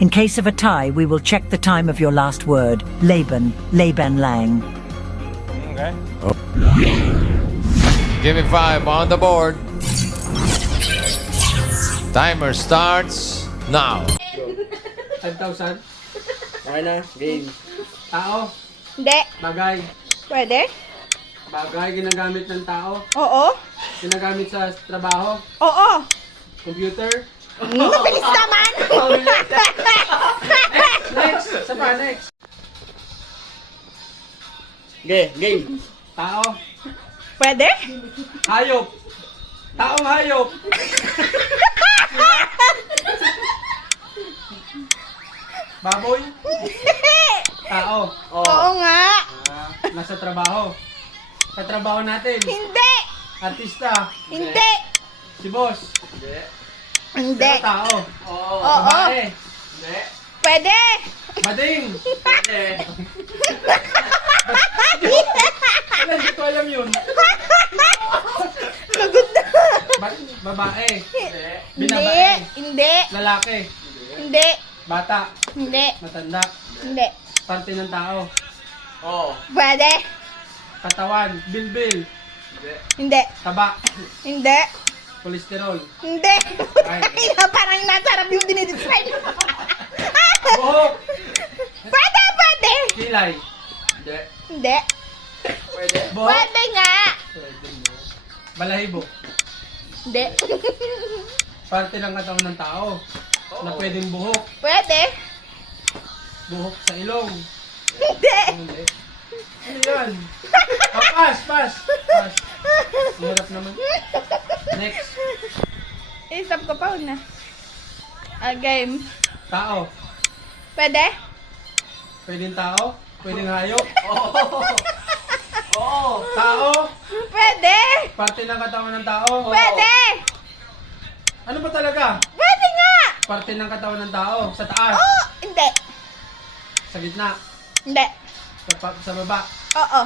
In case of a tie, we will check the time of your last word. Laban Lang. Okay. Give me 5 on the board. Timer starts now. 5,000. Okay na, game. Tao, Hindi. bagay. Pwede? Bagay, ginagamit ng tao. Oo. Ginagamit sa trabaho. Oo. Computer. Bilis naman! Next! Sa pa, next. Game. Tao. Pwede? Hayop. Taong hayop. Baboy. Tao. Oo nga. Nasa trabaho. Sa trabaho natin. Hindi. Artista. Hindi. Si boss. Hindi. Pero tao. Oo. Babae. Pwede. Bading. Wala, hindi ko alam yun. Pagod na. Babae. Hindi. Binabae. Hindi. Lalaki. Hindi. Bata. Hindi. Matanda. Hindi. Parte ng tao. Pwede. Katawan. Bilbil. Hindi. Taba. Hindi. Kolesterol. Hindi. Ay. Parang nasarap yung dinidescribe. Buhok. Pwede. Kilay. Hindi. Buhok. Pwede nga. Balahibo. Hindi. Parte ng katawan ng tao. Na pwedeng buhok. Pwede. Buhok sa ilong. Hindi. Hindi. Ano yan? Pass. Hirap naman. Next. Stop ko pa una. Game. Tao. Pwede? Pwedeng tao? Pwedeng hayop? Tao? Pwede. Parte ng katawan ng tao? Pwede. Ano ba talaga? Pwede nga. Parte ng katawan ng tao? Sa taas? Oo. Hindi. Sa gitna? Hindi. Sa baba? Oo.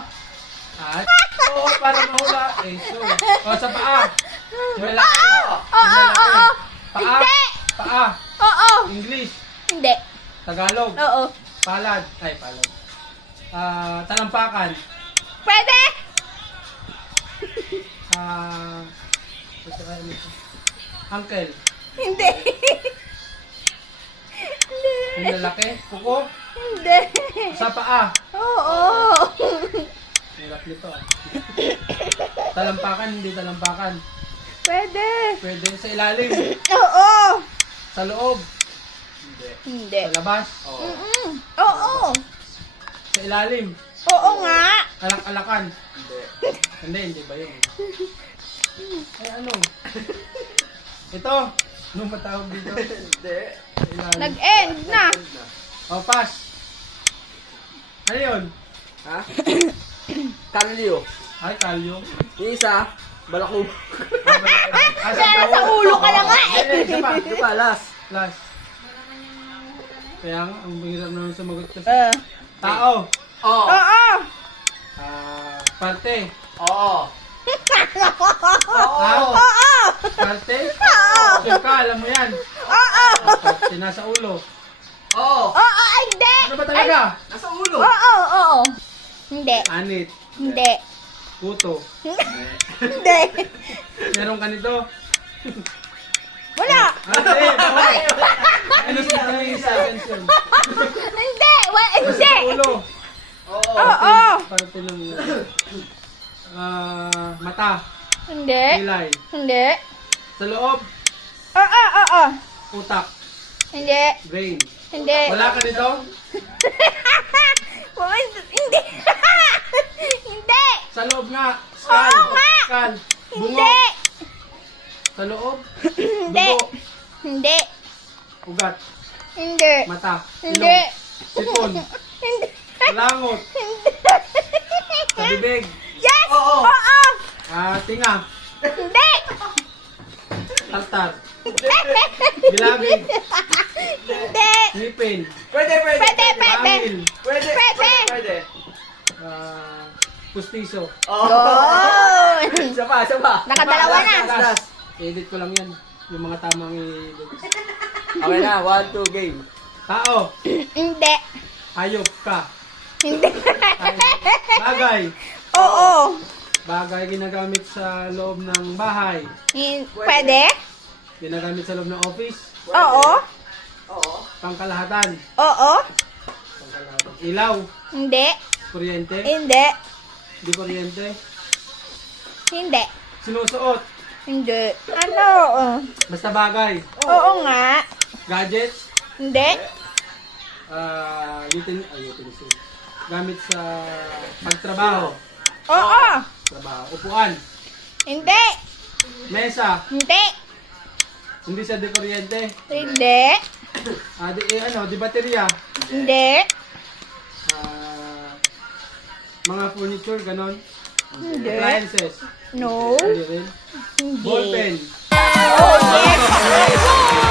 At? Oo, para mahula. Sure. O, sa paa? Malaki? Oo. Paa? Hindi. Paa? Oo. English? Hindi. Tagalog? Oo. Palad? Palad. Talampakan? Pwede. Uncle? Hindi. Yung lalaki? Kuko? Hindi. Sa paa? Oo. Hirap nito Talampakan, hindi talampakan. Pwede. Pwede sa ilalim. Oo. Sa loob. Hindi. Sa labas. Oo. Sa ilalim. Oo nga. Alak-alakan. Hindi ba yun? Ay ano? Ito. Anong matawag dito? Hindi. Nag-end na. O, pass. Ano yun? Ha? Kalyo. Ay, kalyo. Yung isa, balakubak. Kaya sa ulo ka lang nga eh. Ito pa, last. Last. Kaya nga, ang hirap naman sumagot kasi. Tao. Oo. Oo. Parte. Oo. Oo. Parte? Oo. Ka, alam mo yan. Oo. Parte nasa ulo. Oo. Oo. Hindi. Ano ba talaga? Nasa ulo. Oo. Hindi. Anit. Hindi. Puto. Hindi. Meron ka nito? Wala. Hindi. Ano sa yung seconds yun? Hindi. Nasa Hindi. ulo. Oo. Parte ng mata. Hindi. Kilay. Hindi. Sa loob. Oo. Utak. Hindi. Brain. Hindi. Wala ka nito? Hindi. Hindi. Sa loob nga. Skull. Oo nga. Skull. Bungo. Hindi. Sa loob. Hindi. Dugo. Hindi. Ugat. Hindi. Mata. Hindi. Ilong. Sipon. Hindi. Langot. Sa bibig. Yes! Oo. Tinga. Hindi. Tartar. Bilabig. Hindi. Ngipin. Pwede. Pangil. Pwede. Pustiso. Yun. Isa pa. Nakadalawa na. Last. Edit ko lang yan. Yung mga tamang i-edit. Okay na, 1-2 game. Tao. Hindi. Hayop ka. Hindi. Bagay. Oo. Bagay ginagamit sa loob ng bahay. Pwede? Ginagamit sa loob ng office. Oo. Oo. Oo. Pangkalahatan. Pangkalahatan. Ilaw. Hindi. Kuryente. Hindi. Di kuryente. Hindi. Sinusuot. Hindi. Ano? Basta bagay. Oo nga. Gadgets. Hindi. Utensil. Gamit sa pagtrabaho. Oo. Trabaho. Upuan. Hindi. Mesa. Hindi. Hindi siya di kuryente. Hindi. Di baterya. Hindi. Mga furniture, ganon. Hindi. Appliances. No. Hindi rin. Hindi. Ballpen. Oh, yes.